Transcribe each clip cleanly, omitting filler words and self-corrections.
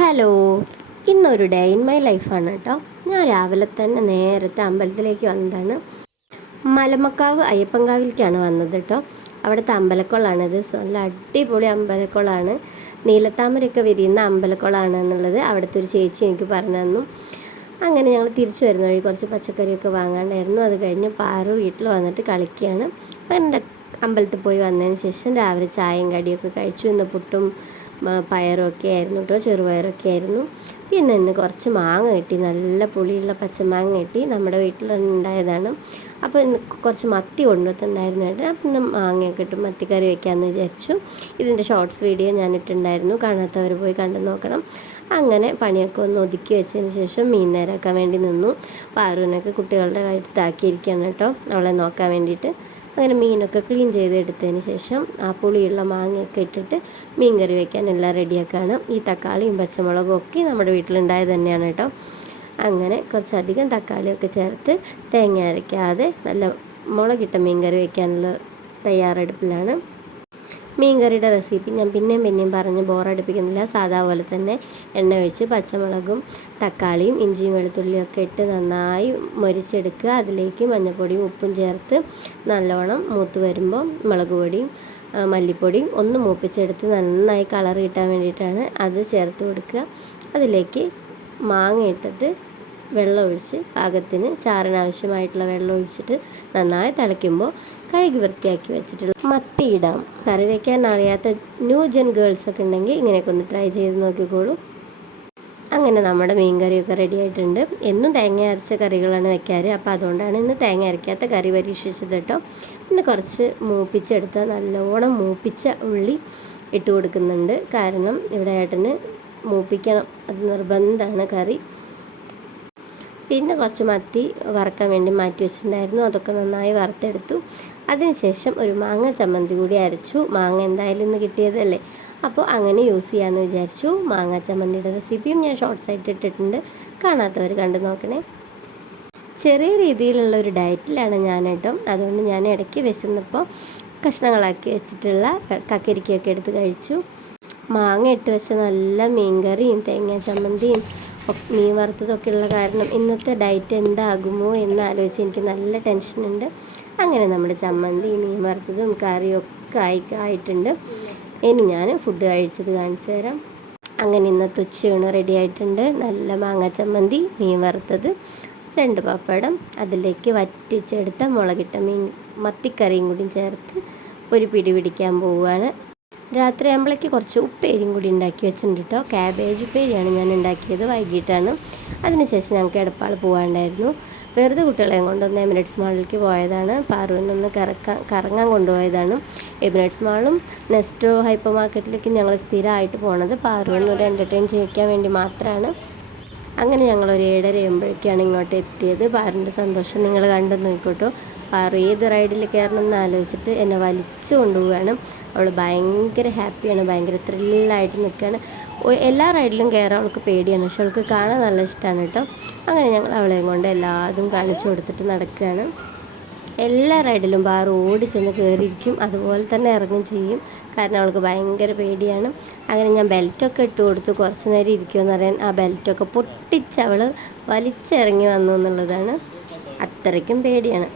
Hello, ഇന്നൊരു day in my ലൈഫാണ് കേട്ടോ. ഞാൻ രാവിലെ തന്നെ നേരത്തെ അമ്പലത്തിലേക്ക് വന്നതാണ്. മലമക്കാവ് അയ്യപ്പൻകാവിലേക്കാണ് വന്നത് കേട്ടോ. അവിടുത്തെ അമ്പലക്കുളമാണിത്. നല്ല അടിപൊളി അമ്പലക്കുളമാണ്. നീലത്താമരയൊക്കെ വിരിയുന്ന അമ്പലക്കുളമാണ് എന്നുള്ളത് അവിടുത്തെ ഒരു ചേച്ചി എനിക്ക് പറഞ്ഞു തന്നു. അങ്ങനെ ഞങ്ങൾ തിരിച്ചു വരുന്ന വഴി കുറച്ച് പച്ചക്കറിയൊക്കെ വാങ്ങാണ്ടായിരുന്നു. അത് കഴിഞ്ഞ് പാറു വീട്ടിൽ വന്നിട്ട് കളിക്കുകയാണ്. അപ്പം എൻ്റെ അമ്പലത്തിൽ പോയി വന്നതിന് ശേഷം രാവിലെ ചായയും കടിയൊക്കെ കഴിച്ചു. ഇന്ന് പുട്ടും പയറൊക്കെ ആയിരുന്നു കേട്ടോ, ചെറുപയറൊക്കെ ആയിരുന്നു. പിന്നെ ഇന്ന് കുറച്ച് മാങ്ങ കിട്ടി, നല്ല പുളിയുള്ള പച്ചമാങ്ങ കിട്ടി, നമ്മുടെ വീട്ടിൽ ഉണ്ടായതാണ്. അപ്പോൾ ഇന്ന് കുറച്ച് മത്തി കൊണ്ടുവന്നിട്ടുണ്ടായിരുന്നു കേട്ടോ. പിന്നെ മാങ്ങയൊക്കെ ഇട്ട് മത്തിക്കറി വയ്ക്കാമെന്ന് വിചാരിച്ചു. ഇതിൻ്റെ ഷോർട്സ് വീഡിയോ ഞാൻ ഇട്ടിട്ടുണ്ടായിരുന്നു, കാണാത്തവർ പോയി കണ്ടു നോക്കണം. അങ്ങനെ പണിയൊക്കെ ഒന്ന് ഒതുക്കി വെച്ചതിന് ശേഷം മീൻ നേരാക്കാൻ വേണ്ടി നിന്നു. പാറുവിനൊക്കെ കുട്ടികളുടെ അടുത്താക്കിയിരിക്കുകയാണ് കേട്ടോ, അവളെ നോക്കാൻ വേണ്ടിയിട്ട്. അങ്ങനെ മീനൊക്കെ ക്ലീൻ ചെയ്തെടുത്തതിന് ശേഷം ആ പുളിയുള്ള മാങ്ങയൊക്കെ ഇട്ടിട്ട് മീൻ കറി വയ്ക്കാൻ എല്ലാം റെഡിയാക്കാണ്. ഈ തക്കാളിയും പച്ചമുളകും ഒക്കെ നമ്മുടെ വീട്ടിലുണ്ടായത് തന്നെയാണ് കേട്ടോ. അങ്ങനെ കുറച്ചധികം തക്കാളിയൊക്കെ ചേർത്ത് തേങ്ങ അരയ്ക്കാതെ നല്ല മുളകിട്ട മീൻ കറി വയ്ക്കാനുള്ള തയ്യാറെടുപ്പിലാണ്. മീൻ കറിയുടെ റെസിപ്പി ഞാൻ പിന്നെയും പറഞ്ഞ് ബോറടിപ്പിക്കുന്നില്ല. സാധാ പോലെ തന്നെ എണ്ണ ഒഴിച്ച് പച്ചമുളകും തക്കാളിയും ഇഞ്ചിയും വെളുത്തുള്ളിയും ഒക്കെ ഇട്ട് നന്നായി മൊരിച്ചെടുക്കുക. അതിലേക്ക് മഞ്ഞൾപ്പൊടിയും ഉപ്പും ചേർത്ത് നല്ലോണം മൂത്ത് വരുമ്പോൾ മുളക് പൊടിയും മല്ലിപ്പൊടിയും ഒന്ന് മൂപ്പിച്ചെടുത്ത് നന്നായി കളർ കിട്ടാൻ വേണ്ടിയിട്ടാണ് അത് ചേർത്ത് കൊടുക്കുക. അതിലേക്ക് മാങ്ങ ഇട്ടിട്ട് വെള്ളം ഒഴിച്ച് പാകത്തിന് ചാറിനാവശ്യമായിട്ടുള്ള വെള്ളം ഒഴിച്ചിട്ട് നന്നായി തിളയ്ക്കുമ്പോൾ കഴുകി വൃത്തിയാക്കി വെച്ചിട്ടുള്ള മത്തി ഇടാം. കറി വയ്ക്കാൻ അറിയാത്ത ന്യൂ ജെൻ ഗേൾസൊക്കെ ഉണ്ടെങ്കിൽ ഇങ്ങനെയൊക്കെ ഒന്ന് ട്രൈ ചെയ്ത് നോക്കിക്കോളൂ. അങ്ങനെ നമ്മുടെ മീൻ കറിയൊക്കെ റെഡി ആയിട്ടുണ്ട്. എന്നും തേങ്ങ അരച്ച കറികളാണ് വെക്കാറ്, അപ്പോൾ അതുകൊണ്ടാണ് ഇന്ന് തേങ്ങ അരയ്ക്കാത്ത കറി പരീക്ഷിച്ചത് കേട്ടോ. പിന്നെ കുറച്ച് മൂപ്പിച്ചെടുത്ത നല്ലോണം മൂപ്പിച്ച ഉള്ളി ഇട്ട് കൊടുക്കുന്നുണ്ട്. കാരണം ഇവിടെ ഏട്ടന് മൂപ്പിക്കണം, അത് നിർബന്ധമാണ് കറി. പിന്നെ കുറച്ച് മത്തി വറുക്കാൻ വേണ്ടി മാറ്റി വെച്ചിട്ടുണ്ടായിരുന്നു, അതൊക്കെ നന്നായി വറുത്തെടുത്തു. അതിനുശേഷം ഒരു മാങ്ങ ചമ്മന്തി കൂടി അരച്ചു. മാങ്ങ എന്തായാലും ഇന്ന് കിട്ടിയതല്ലേ, അപ്പോൾ അങ്ങനെ യൂസ് ചെയ്യാമെന്ന് വിചാരിച്ചു. മാങ്ങ ചമ്മന്തിയുടെ റെസിപ്പിയും ഞാൻ ഷോർട്ട്സായിട്ട് ഇട്ടിട്ടുണ്ട്, കാണാത്തവർ കണ്ടു നോക്കണേ. ചെറിയ രീതിയിലുള്ള ഒരു ഡയറ്റിലാണ് ഞാൻ കേട്ടോ. അതുകൊണ്ട് ഞാൻ ഇടയ്ക്ക് വിശന്നപ്പോൾ കഷ്ണങ്ങളാക്കി വെച്ചിട്ടുള്ള കക്കരിക്കയൊക്കെ എടുത്ത് കഴിച്ചു. മാങ്ങ ഇട്ട് വെച്ച നല്ല മീൻകറിയും തേങ്ങ ചമ്മന്തിയും മീൻ വറുത്തതൊക്കെ ഉള്ള കാരണം ഇന്നത്തെ ഡയറ്റ് എന്താകുമോ എന്ന് ആലോചിച്ച് എനിക്ക് നല്ല ടെൻഷനുണ്ട്. അങ്ങനെ നമ്മുടെ ചമ്മന്തി മീൻ വറുത്തതും കറിയൊക്കെ ആയിട്ടുണ്ട്. ഇനി ഞാൻ ഫുഡ് കഴിച്ചത് കാണിച്ചു തരാം. അങ്ങനെ ഇന്നത്തെ ഉച്ചയൂണ് റെഡി ആയിട്ടുണ്ട്. നല്ല മാങ്ങ ചമ്മന്തി, മീൻ വറുത്തത്, 2 പപ്പടം, അതിലേക്ക് വറ്റിച്ചെടുത്ത മുളകിട്ട മീൻ മത്തിക്കറിയും കൂടി ചേർത്ത് ഒരു പിടി പിടിക്കാൻ പോവുകയാണ്. രാത്രി ആകുമ്പോഴേക്ക് കുറച്ച് ഉപ്പേരിയും കൂടി ഉണ്ടാക്കി വെച്ചിട്ടുണ്ട് കേട്ടോ. ക്യാബേജ് ഉപ്പേരിയാണ് ഞാൻ ഉണ്ടാക്കിയത്, വൈകിട്ടാണ്. അതിനുശേഷം ഞങ്ങൾക്ക് എടപ്പാൾ പോകാണ്ടായിരുന്നു. വെറുതെ കുട്ടികളെയും കൊണ്ടൊന്ന് എമിറേറ്റ്സ് മാളിലേക്ക് പോയതാണ്. പാറുവിനൊന്ന് കറങ്ങാൻ കൊണ്ടുപോയതാണ്. എമിറേറ്റ്സ് മാളും നെസ്റ്റോ ഹൈപ്പർ മാർക്കറ്റിലേക്ക് ഞങ്ങൾ സ്ഥിരമായിട്ട് പോണത് പാറുവിന് ഒരു എൻ്റർടൈൻ ചെയ്യിക്കാൻ വേണ്ടി മാത്രമാണ്. അങ്ങനെ ഞങ്ങളൊരു 7:30 ഇങ്ങോട്ട് എത്തിയത്. പാറുവിൻ്റെ സന്തോഷം നിങ്ങൾ കണ്ടു നോക്കിക്കോട്ടോ. പാറു ഏത് റൈഡിൽ കയറണം എന്ന് ആലോചിച്ചിട്ട് എന്നെ വലിച്ചു കൊണ്ടുപോവുകയാണ്. അവൾ ഭയങ്കര ഹാപ്പിയാണ്, ഭയങ്കര ത്രില്ലായിട്ട് നിൽക്കുകയാണ്. എല്ലാ റൈഡിലും കയറാൻ അവൾക്ക് പേടിയാണ്, പക്ഷെ അവൾക്ക് കാണാൻ നല്ല ഇഷ്ടമാണ് കേട്ടോ. അങ്ങനെ ഞങ്ങൾ അവളെയും കൊണ്ട് എല്ലാതും കാണിച്ചു കൊടുത്തിട്ട് നടക്കുകയാണ്. എല്ലാ റൈഡിലും പാറു ഓടി ചെന്ന് കയറിയിരിക്കും, അതുപോലെ തന്നെ ഇറങ്ങും ചെയ്യും. കാരണം അവൾക്ക് ഭയങ്കര പേടിയാണ്. അങ്ങനെ ഞാൻ ബെൽറ്റൊക്കെ ഇട്ട് കൊടുത്തു. കുറച്ച് നേരം ഇരിക്കുമെന്ന് പറയാൻ ആ ബെൽറ്റൊക്കെ പൊട്ടിച്ച് അവൾ വലിച്ചിറങ്ങി വന്നു എന്നുള്ളതാണ്. അത്രയ്ക്കും പേടിയാണ്.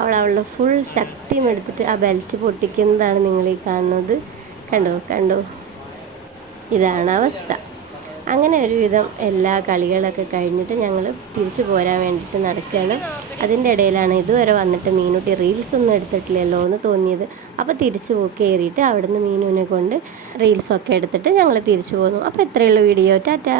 അവളുടെ ഫുൾ ശക്തിയും എടുത്തിട്ട് ആ ബെൽറ്റ് പൊട്ടിക്കുന്നതാണ് നിങ്ങളീ കാണുന്നത്. കണ്ടോ, ഇതാണ് അവസ്ഥ. അങ്ങനെ ഒരുവിധം എല്ലാ കളികളൊക്കെ കഴിഞ്ഞിട്ട് ഞങ്ങൾ തിരിച്ചു പോരാൻ വേണ്ടിയിട്ട് നടക്കുകയാണ്. അതിൻ്റെ ഇടയിലാണ് ഇതുവരെ വന്നിട്ട് മീനുട്ടി റീൽസ് ഒന്നും എടുത്തിട്ടില്ലല്ലോ എന്ന് തോന്നിയത്. അപ്പോൾ തിരിച്ചു കയറിയിട്ട് അവിടുന്ന് മീനുവിനെ കൊണ്ട് റീൽസൊക്കെ എടുത്തിട്ട് ഞങ്ങൾ തിരിച്ചു പോന്നു. അപ്പോൾ ഇത്രയുള്ള വീഡിയോ. ടാറ്റാ.